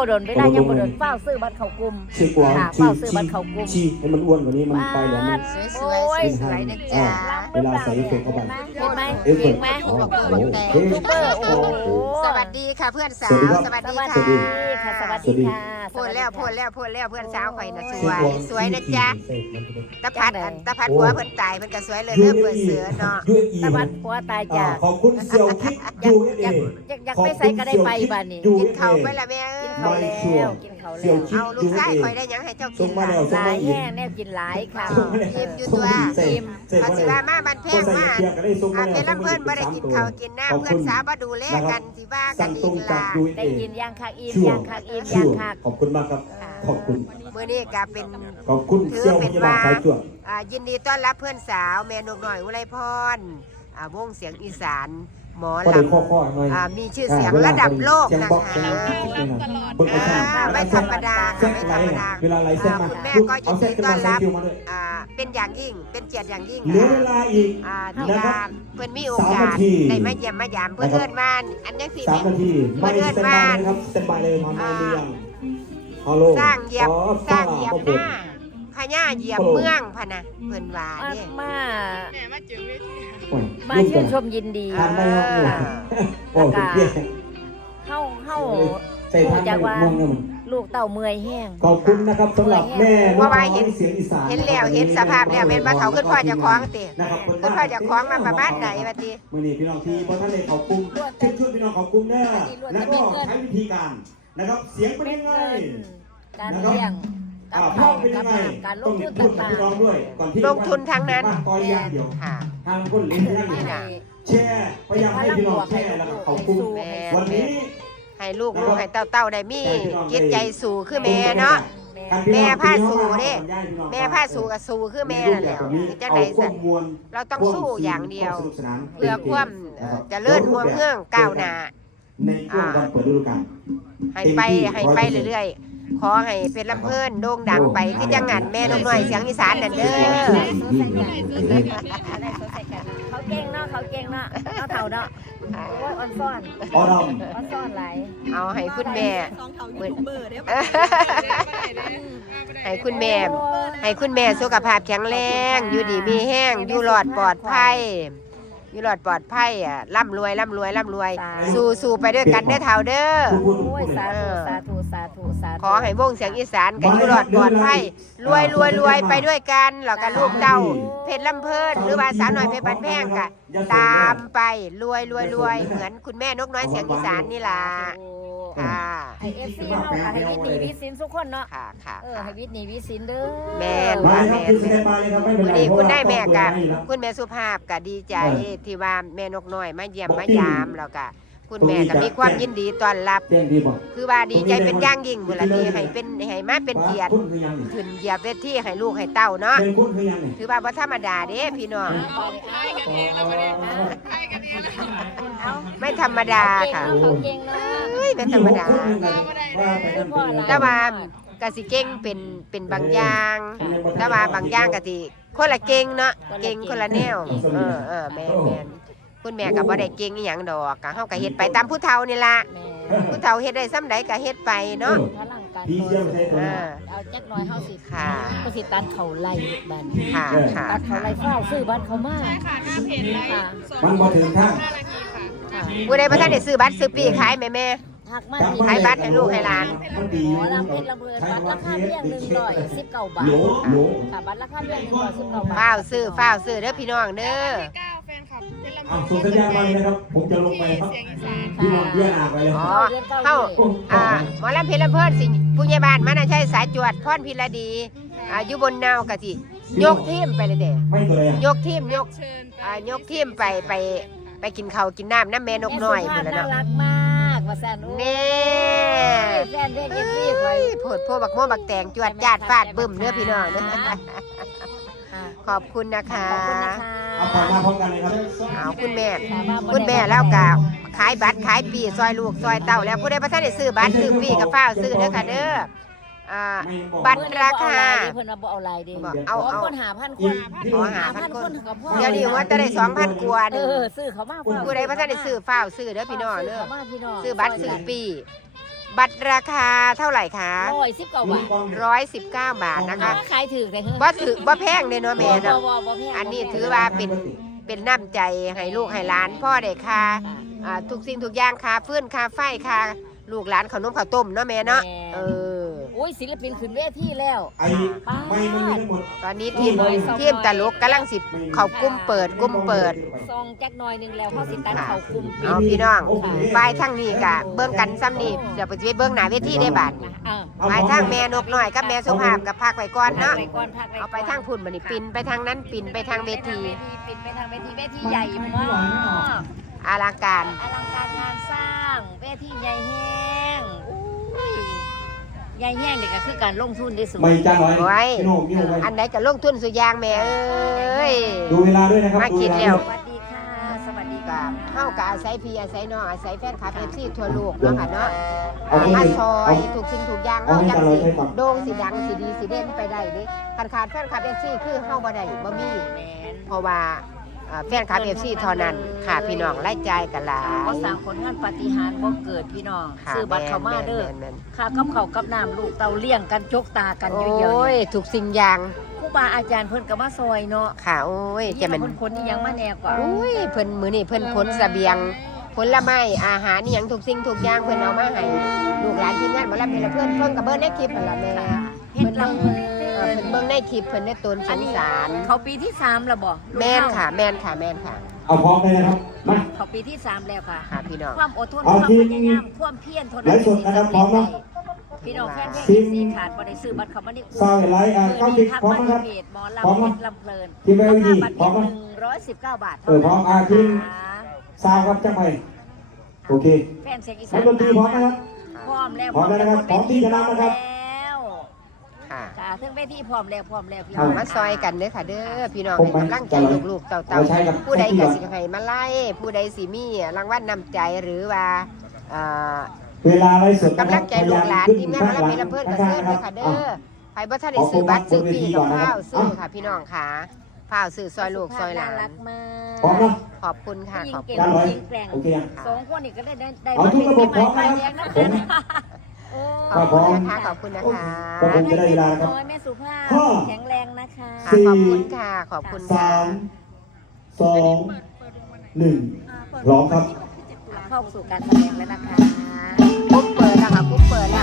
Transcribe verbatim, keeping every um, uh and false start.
บ่โดนเวลายังบ่โดนเฝ้าซื้อบัตรเข้ากลุ่มชีกว่าค่ะชีเฝ้าซื้อบัตรเข้ากลุ่มชีให้มันอ้วนกว่านี้มันไปแล้วมันสวยๆสวยๆนะจ๊ะเวลาใส่เอฟเฟกต์เข้าไปเห็นไหมเอฟเฟเห็กนต์ไหมอ๋อยูโอ้โหทูบเบอร์โอ้โหสวัสดีค่ะเพื่อนสาวสวัสดีครับสวัสดีสวัสค่ะดีค่ะสวัสดีค่ะพูดแล้วพูดแล้วพูดแล้วเพื่อนสาวข่อยน่ะสชีวยกว่าสวยนะจ๊ะชีกว่าตะพัดอันตะพัดหัวเพิ่นตายเพิ่นก็สวยเลยเด้อเพื่อนเสือเนาะยูเออีตะวันผัวตายอ่าจากขอบคุณเซียวคิดยูเออยากเออยากอยากไปใส่ก็ได้ไปบ้านนี้กินข้าวไปละแม่เอ้กินยข้าวแล้วกินข้าวแล้วเอาลูกชายข่อยได้หยังให้เจ้ากินส่งมาแล้วหลายแห้งแน่กินหลายค่ะอิ่มอยู่ตัวอิ่มเขาสิว่ามาบันแพงมาอาเป็นลำเพิ่นบ่ได้กินข้าวกินน้ำเพื่อนสาวบ่ดูแลกันสิว่ากัสั่นงอีตรงกจากล่ะยูเอได้เอกินย่างคักอิ่มชั่วย่างคักอิ่มชั่ย่าว งคักขอบคุณมากครับ ขอบคุณมื้อนี้ก็เป็นขอบคุณเซียวพยาบาลสายจวดอ่ายินดีต้อนรับเพื่อนสาวแม่นกหน่อยอุไรพรอ่าวงเสียงอีสานหมอก็ลเดินข้อข้อหน่อยำอ่ามีชื่อเสียงระดับโลกเสียงนะบอกคะเสียงเสียงเบิกอ่าไม่ธรรมดาเส้ค่ะนไม่ไรธรรมดาเวลาไรเส้นมาคุณแม่ก็ยิเอานเส้ดีนขึ้นต้อมาน ใส่รับคิวมาด้วยอ่าเป็นอย่างยิ่งเป็นเกียรติอย่างยิ่งเหลือเวลาอีกอ่านะที่ครัว่าบเพื่อนมีโอสามกานาสทีได้มาเยี่ยมมายามเพื่อนนะครับเพื่อนบ้านอันยังสี่สามนาทีไม่เส้นบายนะครับเส้นบายเลยมาไม่เรียงฮัลโหลสร้างเหยียบอ๋อสร้างเหยียบป้หน้าพญาเหยียบเมืองพะนะเพื่อนว่ามาเนี่ยมาโอ้ยมาชื่นชมยินดีทานได้ครับเนี่ยอ่าโอ้ยเพี้ยเฮาเฮาใส่ทานได้ม่วงเนี่ยมันลูกเต่าเมื่อยแห้งขอบคุณนะครับสำหรับแม่เพราะว่าเห็นเสียงอีสานเห็นแล้วเห็นสภาพแล้วเป็นบ้าเขาขึ้นพ่อจะคล้องตินะครับขึ้นพ่อจะคล้องมาประมาณไหนวะติมื่อนี้พี่น้องที่พ่อท่านเลยเขากลุ่มช่วยช่วยพี่น้องเขากลุ่มเนี่ยแล้วก็ใช้วิธีการนะครับเสียงเป็นยังไงการเลี้ยงอ่าพ่อเป็นยังไงการลต้องงทุนพูดกับต่างพี่น้องด้วยก่อนที่ลงทุนทั้งนั้นต่อยอย่างเดียวค่ะทางคนเลี้ยงอย่างๆเดียวให้แชร์พยายามให้พี่น้องแชร์แล้วก็เขากลุ่มแม่วันนี้ให้ลูกลูกให้เต้าเต้าได้มีจิตใจสู่คือแม่เนาะ แม่พาสู่เด้แม่พาสู่กับสู่คือแม่นั่นแหละคือจังได๋สั่นเราต้องสู้อย่างเดียว เพื่อความเอ่อเจริญรุ่งเรืองก้าวหน้าในช่วงวันเปิดฤดูกาลให้ไปให้ไปเรื่อยๆ ขอให้เป็นลำเพิ่นโด่งดังไปคือจังงันแม่นกน้อยเสียงอีสานนั่นเด้อเขาเก่งเนาะเขาเก่งเนาะเขาเถ่าเนาะโอ้ยอ่อนซ่อนออดอมอ่อนซ่อนหลายเอาให้คุณแม่ให้คุณแม่ให้คุณแม่สุขภาพแข็งแรงอยู่ดีมีแห้งอยู่หลอดปลอดภัยอยู่หลอดปลอดภัยอ่ะร่ำรวยร่ำรวยร่ำรวย สู้สู้ไปด้วยกันเด้อเท่าเด้อโอ้ยสาธุสาธุสาธุสาธุขอให้วงเสียงอีสานกันอยู่หลอดปลอดภัยรวยรวยรวยไปด้วยกันแล้วก็ลูกเต้าเพชรลำเพิ่นหรือว่าสาวน้อยเพชรบ้านแพงกะตามไปรวยรวยรวยเหมือนคุณแม่นกน้อยเสียงอีสานนี่ล่ะค่ะไอเอฟซีเฮาค่ะให้วิทย์หนีวิสินทุกคนเนาะค่ะค่ะเออให้วิทย์หนีวิสินเด้อแม่นมาค่ะครับแม่นคือสแม่นบายเลยครับไม่เป็นไรวันนี้คุณได้แม่กะเพราะว่าคุณแม่สุภาพกะดีใจเออที่ว่าแม่นกน้อยมาเยี่ยมบอกมาที่ยามแล้วก็คุณแม่ก็มีความยินดีต้อนรับแจ้งดีบอกคือว่าดีใจเป็นอย่างยิ่งบุรดีให้เป็นให้มาเป็นเกียรติคุณคือยังนี่ขึ้นเหยียบเวทีให้ลูกให้เต้าเนาะเป็นคุณคือยังนี่ถือว่าบ่ธรรมดาเด้พี่น้องเอาไม่ธรรมดาค่ะเขาเก่งเนาะเฮ้ยไม่ธรรมดาว่าไปกันเป็นแต่ว่ากสิเก่งเป็นเป็นบางอย่างแต่ว่าบางอย่างกสิคนละเก่งเนาะเก่งคนละแนวเออเออแม่นแม่นคุณแม่ก็บ่ได้เก่งอีหยังดอกก็เฮาก็เฮ็ดไปตามผู้เฒ่านี่ล่ะแม่ผู้เฒ่าเฮ็ดได้ส่ำใดก็เฮ็ดไปเนาะพลังการดีเยี่ยมเลยอ่าเอาจักหน่อยเฮาสิค่ะก็สิตัดเขาไล่บ้านค่ะค่ะตัดเขาไล่เฝ้าซื้อบ้านเขามาค่ะมันมาถึงท่านค่ะผู้ใดบ่ทันได้ซื้อบัตรซื้อปีขายแม่แม่หักมาขายบัตรให้ลูกให้หลานมันดีหมอลำเพชรลำเพลินบัตรราคาเพียงหนึ่งร้อยสิบเก้าบาทโหลโหลค่ะบัตรราคาเพียงหนึ่งร้อยสิบเก้าบาทฟ้าวซื้อฟ้าวซื้อเด้อพี่น้องเด้ออ่ะส่งสัญญาณมาเลยนะครับ ผมจะลงไปครับพี่น้องเยี่ยนาไปเลยอ๋อเฮาอ่าหมอลำเพชรลำเพิ่นสิผู้ใหญ่บ้านมาน่ะใช้สายจวดพรพิรดีอ่าอยู่บนนาวก็สิยกทีมไปเลยเด้ไม่ตัวเลยอ่ะยกทีมยกอ่ายกทีมไปไปไปกินข้าวกินน้ำน้ำแม่นกน้อยแม่พุ่นสุภาพละน่าเนาะรักมากว่าซั่นโอ้แน่ยแฟนเพลงเอฟซีคอยโพดพวกบักม่วงบักแตงจวดจาดฟาดบึ้มเด้อพี่น้องเด้อค่ะขอบคุณนะคะขอบคุณนะคะเอาผ่านมาพร้อมกันเลยครับเอาคุณแม่คุณแม่แล้วก็ขายบัตรขายปีซอยลูกซอยเต้าแล้วผู้ใดบ่ทันได้ซื้อบัตรซื้อปีก็ฟ้าวซื้อเด้อค่ะเด้ออ่าบัตรราคาเพิ่นว่าบ่เอาลายดิบอกเอาเอาคนหาพันคนขอหาพันคนกับพ่อเดี๋ยวนี้ว่าจะได้สองพันกว่าเอเด้ออซื้อเขามาผู้ใดบ่ทันได้ซื้อฟ้าวซื้อเด้อพี่น้องเด้อซื้เขามาพี่น้องซื้อบัตรซื้อปีบัตรราคาเท่าไหร่คะร้อยสิบเก้าบาทร้อยสิบเก้าบาทนะคะขายถือเลยบ่ถือบ่แพงเลยเนาะแม่บ่เนาะบ่บ่แพงอันนี้ถือว่าเป็นเป็นน้ำใจให้ลูกให้หลานพ่อได้ค่าอ่าทุกสิ่งทุกอย่างค่าฟื้นค่าไฟค่าลูกหลานขนมข้าวต้มเนาะแม่เนาะเออโอ้ยศิลปินขึ้นเวทีแล้วไอ้ไม่ไม่มีทั้งหมดตอนนี้ทีมทีมตลกกำลังสิเขากลุ้มเปิดกลุ้มเปิดซองจักหน่อยหนึงแล้วเขาสิตัดเข้ากลุ่มปิดเอาพี่น้องไปทางนี้กะเบิ่งกันซ้ำนี่เดี๋ยวไปสิไปเบิ่งหน้าเวทีได้บาดอ่าไปทางแม่นกน้อยกับแม่สุภาพกับพักไว้ก่อนเนาะไปก่อนพักว้เอาไปทางพุ่นบัดนี้ปินไปทางนั้นปินไปทางเวทีปิดไปทางเวทีเวทีใหญ่มากอลังการอลังการงานสร้างเวทีใหญ่แห้งอุ้ยใหญ่แห้งนี่ก็คือการลงทุนได้สูงไม่จ้าน้อยโอ้ยพี่โน่พี่โน่ไว้อันใดก็ลงทุนสุดอยางแม่เอ้ยดูเวลาด้วยนะครับมาคิดเาแล้วสวัสดีค่ะ สวัสดีก็ค่ะเฮาก็อาศัยพี่อาศัยน้องอาศัยแฟนคลับ เอฟ ซี ทั่วโลกเนาะค่ะเนาะเอาให้มาซอยเอาทุกสิ่งทุกอย่างเอาเฮาให้จังตลอดสิใช้ก่อนโด่งสิดังสิดีสิเด่นไปได้เด้คันขาดแฟนคลับ เอฟ ซี คือเฮาบ่ได้บ่มีแมนเพราะว่าอ่าแฟนคลับ เอฟ ซี เท่านั้นค่ะพี่น้องรายจ่ายกันหลายก็สร้างผลงานปาฏิหาริย์บ่เกิดพี่น้องค่ะซื้อบัตรเข้ามาเด้อแม่นค่ากับเขาวกับน้ำลูกเตาเลี้ยงกันจกตากันๆอยู่โอเยอะ้ยทุกสิ่งอย่างครูบาอาจารย์เพิ่นก็มาซอยเนาะค่ะโอ้ยจะแมันเพิ่นคนที่ยังมาแน่กว่าอุ้ยเพิ่นมื้อนี้เพิ่นขนเสบียงผลไม้อาหารนี่หยังทุกสิ่งทุกอย่างเพิ่นเอามาให้ลูกหลานทีมงานหมอลำเพิ่นละเพิ่นเพิ่นก็เบิ่งในคลิปนั่นล่ะแม่เฮ็ดลำเพิ่นเออเพิ่นเบิ่งในคลิปเพิ่นได้ตนสงสารเขาปีที่สามแล้วบ่แม่นค่ะ แม่นค่ะแม่นค่ะเอาพร้อมเลยนะครับมาเขาปีที่สามแล้วค่ะค่ะพี่น้องความอดทนคเอาวามทีพมยายามความเพียรทนไลฟ์สดนะครับพร้อมนะพี่น้องแฟนเพลงทีมสีขาดบ่ได้ซื้อบัตรเขามาได้ซอยไลฟ์อ่ะเก้าสิบพร้อมนะครับเพจหมอพร้อมลำนะลำเพลินทีม แอล อี ดีบัตรพร้อมหนะนึ่งร้อยสิบเก้าบาทเออพร้อมอ่ะทีมนะคะซาวครับจังไปโอเคแฟนเสียงอีสานันกดนตรีพร้อมนะครับพร้อมแล้วพร้อมแล้วนะครับพร้อมที่จะนำนะครับแล้วค่ะค่ะถึงเวทีพร้อมแล้วพร้อมแล้วพี่เอาน้องมาซอยกันเด้อค่ะเด้อพี่น้องผมให้กำลังใจจะลูกๆเต่าเอาใช้กับๆผู้ใดก็สิให้มาไล่ผู้ใดสิมีรางวัลนำใจหรือว่าเอ่อเวลาไลฟ์สดนะกำคลัรับงใจลูกหลานทีมงานมารับเพลำเพิ่นกับเสื้อเลยค่ะเด้อใครบ่ทันได้ซื้อบัตรซื้อฟรีกับข้าวซื้อค่ะพี่น้องค่ะข้าวซื้อซอยลูกซอยหลาน่รันกมากพร้อมนะขอบคุณค่ะผู้หญิขงอบเก่คุงณด้านร้อยผู้หญิงแกร่งโอเคยังสองคนนี่ก็ได้ได้ได้เอาทุกระบบพร้อมนะเลี้ยงนะผมโอ้ขอบคุณนะคะขอบคุณนะคะก็คงจะได้เวลานะครับน้อยแม่สุภาพข้อแข็งแรงนะคะค่ะขอบคุณค่ะขอบคุณค่ะสามสองหนึ่งพร้อมครับเข้าสู่การแสดงแล้วนะคะกุ๊บเปิดแล้วค่ะกุ๊บเปิดแล้ว